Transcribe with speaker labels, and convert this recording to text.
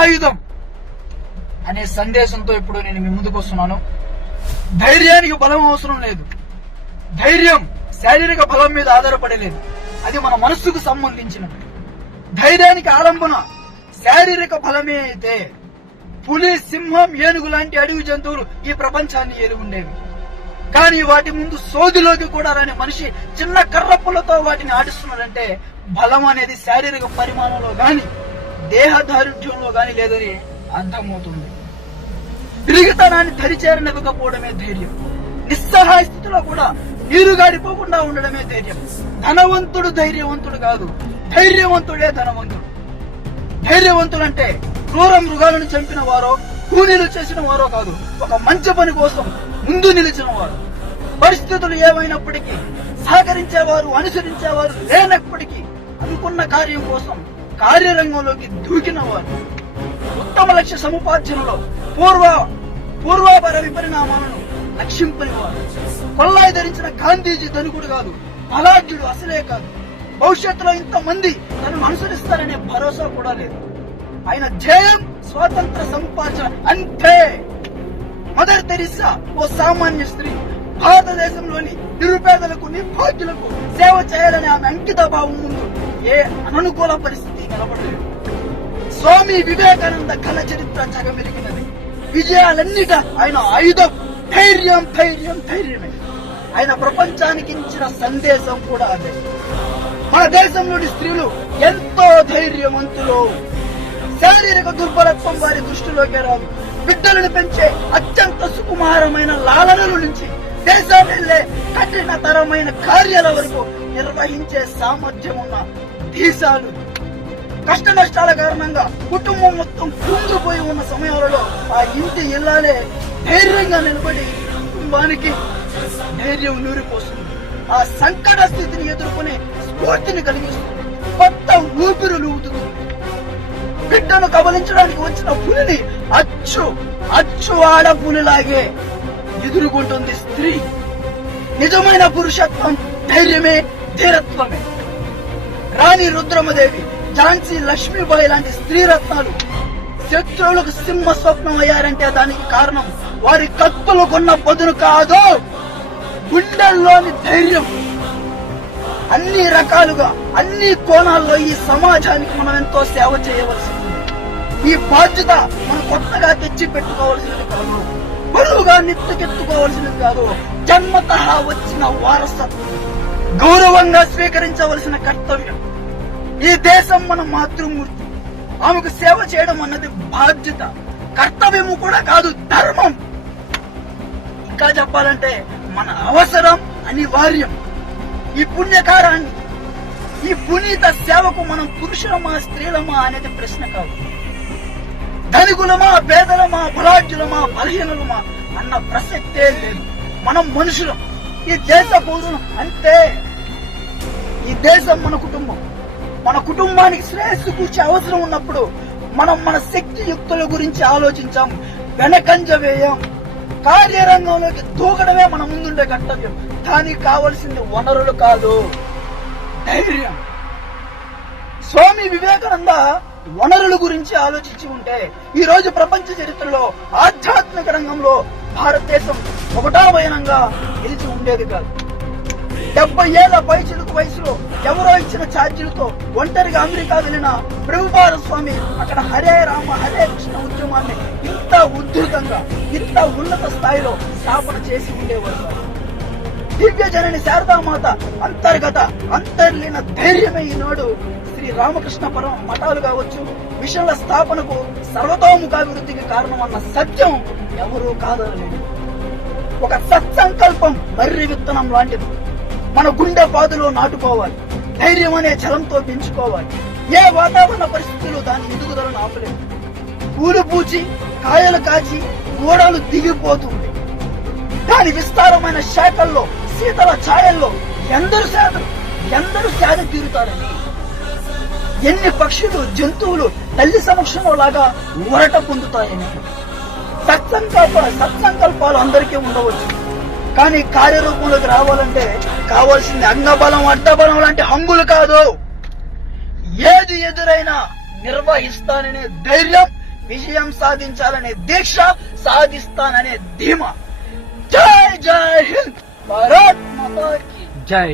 Speaker 1: ఆయుధం అనే సందేశంతో ఇప్పుడు నేను మీ ముందుకు వస్తున్నాను. ధైర్యానికి బలం అవసరం లేదు. ధైర్యం శారీరక బలం మీద ఆధారపడలేదు. అది మన మనస్సుకు సంబంధించినది. ధైర్యానికి ఆలంబన శారీరక బలమే అయితే పులి సింహం ఏనుగు లాంటి అడవి జంతువులు ఈ ప్రపంచాన్ని ఏలుగుండేవి కానీ వాటి ముందు సోదిలోకి కూడా రాని మనిషి చిన్న కర్రపులతో వాటిని ఆడిస్తున్నాడంటే బలం అనేది శారీరక పరిమాణంలో కానీ దేహ దారుఢ్యంలో లేదని అర్థమవుతుంది తిరిగితనాన్ని దరిచేరనివ్వకపోవడమే ధైర్యం. నిస్సహాయ స్థితిలో కూడా నీరు గాడిపోకుండా ఉండడమే ధైర్యం. ధనవంతుడు ధైర్యవంతుడు కాదు. ధైర్యవంతుడే ధనవంతుడు. ధైర్యవంతులంటే క్రూర మృగాలను చంపిన వారో కూలీలు చేసిన వారో కాదు. ఒక మంచి పని కోసం ముందు నిలిచిన వారు. పరిస్థితులు ఏమైనప్పటికీ సహకరించేవారు అనుసరించేవారు లేనప్పటికీ అనుకున్న కార్యం కోసం కార్యరంగంలోకి దూకిన వారు. ఉత్తమ లక్ష్య సముపార్జనలో పూర్వ పూర్వాపర విపరిణామాలను లక్ష్యంపని వారు. కొల్లాయి ధరించిన గాంధీజీ ధనుకుడు కాదు అలాడ్యుడు అసలే కాదు. భవిష్యత్తులో ఇంతమంది తనను అనుసరిస్తారనే భరోసా కూడా లేదు. ఆయన జయం స్వాతంత్ర సముపార్జన అంతే మదర్ తెరిసా ఓ సామాన్య స్త్రీ. భారతదేశంలోని నిరుపేదలకు నిర్భాగ్యులకు సేవ చేయాలనే ఆమె అంకిత భావం ముందు ఏ అననుకూల పరిస్థితి నిలబడలేదు స్వామి వివేకానంద కళ చరిత్ర జగమెరిగినది విజయాలన్నిట ఆయన ఆయుధం. ధైర్యం ధైర్యం ధైర్యమే. ఆయన ప్రపంచానికి ఇచ్చిన సందేశం కూడా అదే. మన దేశంలోని స్త్రీలు ఎంతో ధైర్యవంతులు. శారీరక దుర్బలత్వం వారి దృష్టిలోకి రాదు. బిడ్డలను పెంచే అత్యంత సుకుమారమైన లాలనల నుంచి దేశం వెళ్ళే కఠినతరమైన కార్యాల వరకు నిర్వహించే సామర్థ్యం ఉన్న దేశాలు కష్ట నష్టాల కారణంగా కుటుంబం మొత్తం కుంగిపోయి ఉన్న సమయాలలో ఆ ఇంటి ఇల్లాలే ధైర్యంగా నిలబడి కుటుంబానికి ధైర్యం నూరిపోస్తుంది. ఆ సంకట స్థితిని ఎదుర్కొనే స్ఫూర్తిని కలిగిస్తుంది. కొత్త ఊపిరులు ఊదుతుంది బిడ్డను కబలించడానికి వచ్చిన పులిని అచ్చు అచ్చు ఆడ పులిలాగే ఎదుర్కొంటుంది స్త్రీ. నిజమైన పురుషత్వం ధైర్యమే ధీరత్వమే. రాణి రుద్రమదేవి ఝాన్సీ లక్ష్మీబాయి లాంటి స్త్రీ రత్నాలు శత్రువులకు సింహ స్వప్నం అయ్యారంటే దానికి కారణం వారి కత్తులు కొన్న పదును కాదు. గుండెల్లోని ధైర్యం. అన్ని రకాలుగా అన్ని కోణాల్లో ఈ సమాజానికి మనం ఎంతో సేవ చేయవలసింది. ఈ బాధ్యత మనం కొత్తగా తెచ్చి పెట్టుకోవాల్సినది కాదు. బరువుగా నెత్తుకెత్తుకోవాల్సినది కాదు. జన్మత వచ్చిన వారసత్వం. గౌరవంగా స్వీకరించవలసిన కర్తవ్యం. ఈ దేశం మన మాతృమూర్తి. ఆమెకు సేవ చేయడం అన్నది బాధ్యత. కర్తవ్యము కూడా కాదు ధర్మం. ఇంకా చెప్పాలంటే మన అవసరం అనివార్యం. ఈ పుణ్యకారాన్ని ఈ పునీత సేవకు మనం పురుషులమా స్త్రీలమా అనేది ప్రశ్న కాదు. ధనికులమా పేదలమా బలాఢ్యులమా బలహీనులమా అన్న ప్రసక్తే లేదు. మనం మనుషులం. ఈ దేశ పౌరులు అంతే. ఈ దేశం మన కుటుంబం. మన కుటుంబానికి శ్రేయస్సు కూర్చే అవసరం ఉన్నప్పుడు మనం మన శక్తి యుక్తుల గురించి ఆలోచించాం వెనకంజ వేయం కార్యరంగంలోకి దూకడమే మన ముందుండే కర్తవ్యం దానికి కావలసింది వనరులు కాదు ధైర్యం. స్వామి వివేకానంద వనరుల గురించి ఆలోచించి ఉంటే ఈ రోజు ప్రపంచ చరిత్రలో ఆధ్యాత్మిక రంగంలో భారతదేశం ఒకటా వయనంగా నిలిచి ఉండేది కాదు. డెబ్బై ఏళ్ళ వయసులకు వయసులో ఎవరో ఇచ్చిన ఛార్జీలతో ఒంటరిగా అమెరికా వెళ్ళిన ప్రభుపాద స్వామి అక్కడ హరే రామ హరే కృష్ణ ఉద్యమాన్ని ఇంత ఉద్ధృతంగా ఇంత ఉన్నత స్థాయిలో స్థాపన చేసి ఉండేవారు. దివ్య జనని శారదామాత అంతర్గత అంతర్లీన ధైర్యమే ఈనాడు శ్రీ రామకృష్ణ పరం మఠాలు కావచ్చు మిషన్ల స్థాపనకు సర్వతోముఖాభివృద్ధికి కారణమన్న సత్యం ఎవరూ కాదనలేదు. ఒక సత్సంకల్పం మర్రి విత్తనం లాంటిది. మన గుండె పాదులో నాటుకోవాలి. ధైర్యం అనే చలంతో పెంచుకోవాలి. ఏ వాతావరణ పరిస్థితుల్లో దాని ఎదుగుదలను ఆపలేదు పూలు పూచి కాయలు కాచి ఓడలు దిగిపోతుంది. దాని విస్తారమైన శాఖల్లో శీతల ఛాయల్లో ఎందరు సేద ఎందరు సేద తీరుతారని ఎన్ని పక్షులు జంతువులు తల్లి సమక్షంలో లాగా ఊరట పొందుతాయని సత్సంకల్ప సత్సంకల్పాలు అందరికీ ఉండవచ్చు. కానీ కార్యరూపంలోకి రావాలంటే కావాల్సింది అంగబలం అడ్డబలం లాంటి హంగులు కాదు. ఏది ఎదురైనా నిర్వహిస్తాననే ధైర్యం విజయం సాధించాలనే దీక్ష సాధిస్తాననే ధీమా. జై జై హింద్. భారత్ మాతాకి.
Speaker 2: జై.